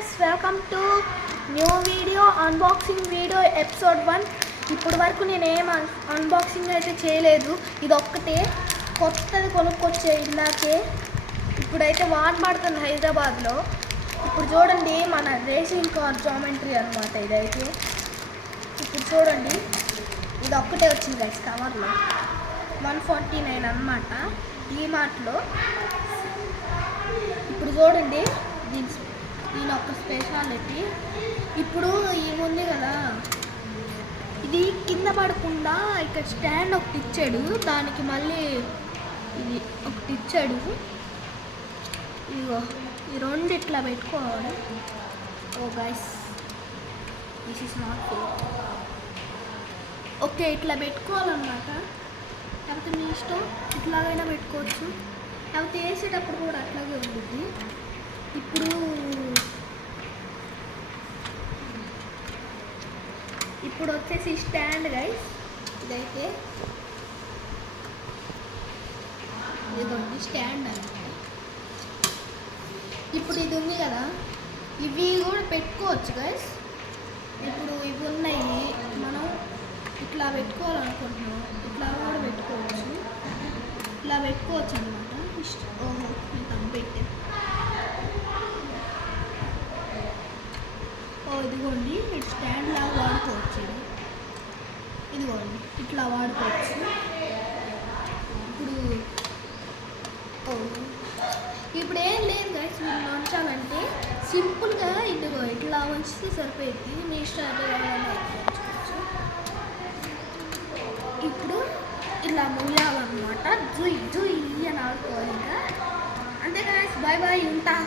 Guys, welcome to new video unboxing video episode 1. ఇప్పుడు వరకు నేను ఏం అన్బాక్సింగ్ అయితే చేయలేదు. ఇది ఒక్కటే కొత్తది కొనుక్కొచ్చే ఇందాకే. ఇప్పుడైతే వాడబడుతుంది హైదరాబాద్లో. ఇప్పుడు చూడండి, మన రేసింగ్ కార్ జామెట్రీ అనమాట ఇదైతే. ఇప్పుడు చూడండి, ఇది ఒక్కటే వచ్చింది గైస్ కవర్లో. 149 అనమాట డీమార్ట్లో. ఇప్పుడు చూడండి, దీని ఒక స్పెషాలిటీ. ఇప్పుడు ఉంది కదా, ఇది కింద పడకుండా ఇక్కడ స్టాండ్ ఒకటి ఇచ్చాడు. దానికి మళ్ళీ ఇది ఒకటి ఇచ్చాడు. ఇదిగో ఈ రెండు ఇట్లా పెట్టుకోవాలి. Oh guys, this is not full. Okay, ఇట్లా పెట్టుకోవాలన్నమాట. లేకపోతే మీ ఇష్టం, ఇట్లాగైనా పెట్టుకోవచ్చు. లేకపోతే వేసేటప్పుడు కూడా అట్లాగే ఉంటుంది. ఇప్పుడు వచ్చేసి స్టాండ్ గైస్. ఇదైతే ఇదిగోండి స్టాండ్ అనమాట. ఇప్పుడు ఇది ఉంది కదా, ఇవి కూడా పెట్టుకోవచ్చు గైస్. ఇప్పుడు ఇవి ఉన్నాయి, మనం ఇట్లా పెట్టుకోవాలనుకుంటున్నాం. ఇట్లా కూడా పెట్టుకోవచ్చు, ఇట్లా పెట్టుకోవచ్చు అనమాట. ఓహో, నేను తప్పెట్టే. ఇదిగోండి, ఇటు స్టాండ్ లాగా వాడుకోవచ్చు. ఇదిగోండి ఇట్లా వాడుకోవచ్చు. ఇప్పుడు ఏం లేదు గైస్, మీరు ఉంచాలంటే సింపుల్గా ఇదిగో ఇట్లా ఉంచితే సరిపోయింది. మీ ఇష్టం. ఇప్పుడు ఇలా ముయ్యాలన్నమాట. జుయ్ జుయ్ అని ఆడుకోవాలి. ఇంకా అంతే గైస్, బాయ్ బాయ్, ఉంటా.